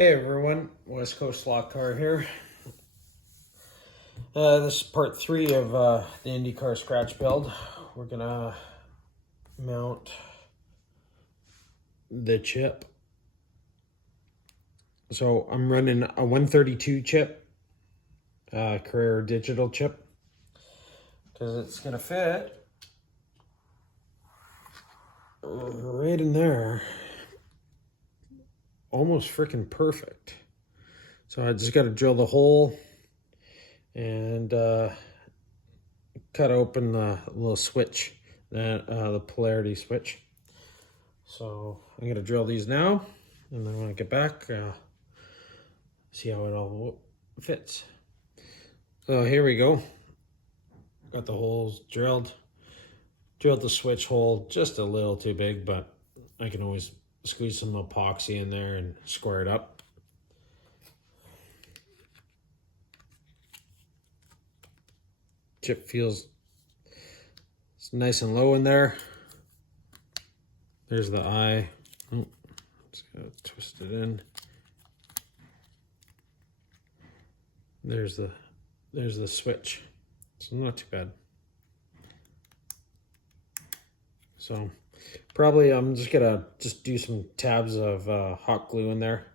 Hey everyone, West Coast Lock Car here. This is part 3 of the IndyCar scratch build. We're gonna mount the chip. So I'm running a 132 chip, Carrera digital chip, because it's gonna fit right in there. Almost freaking perfect. So I just got to drill the hole and cut open the little switch, the polarity switch. So I'm going to drill these now, and then when I get back, see how it all fits. So here we go. Got the holes drilled. Drilled the switch hole just a little too big, but I can always squeeze some epoxy in there and square it up. Chip feels it's nice and low in there. There's the eye. Oh, just gotta twist it in. There's the switch. So not too bad. So probably I'm just gonna do some tabs of hot glue in there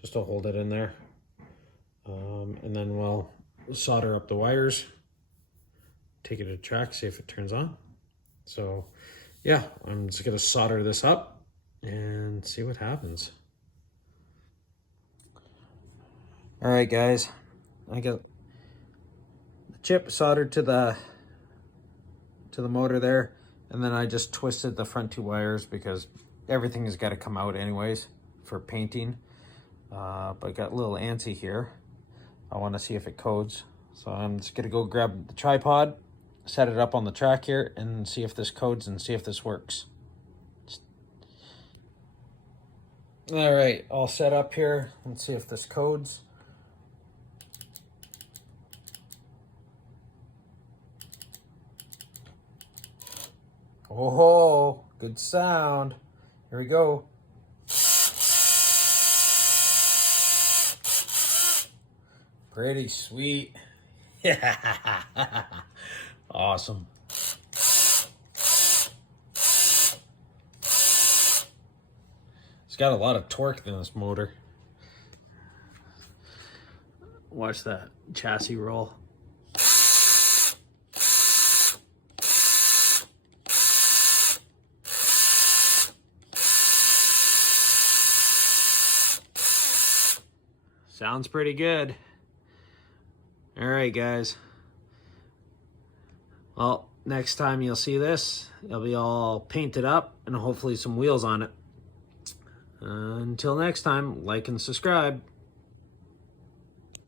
just to hold it in there, and then we'll solder up the wires, take it to track, see if it turns on. So yeah, I'm just gonna solder this up and see what happens. All right guys, I got the chip soldered to the motor there, and then I just twisted the front 2 wires because everything has got to come out anyways for painting. But I got a little antsy here. I want to see if it codes. So I'm just going to go grab the tripod, set it up on the track here, and see if this codes and see if this works. All right, all set up here. Let's see if this codes. Oh, good sound. Here we go. Pretty sweet. Yeah. Awesome. It's got a lot of torque in this motor. Watch that chassis roll. Sounds pretty good. All right, guys. Well, next time you'll see this, it'll be all painted up and hopefully some wheels on it. Until next time, like and subscribe.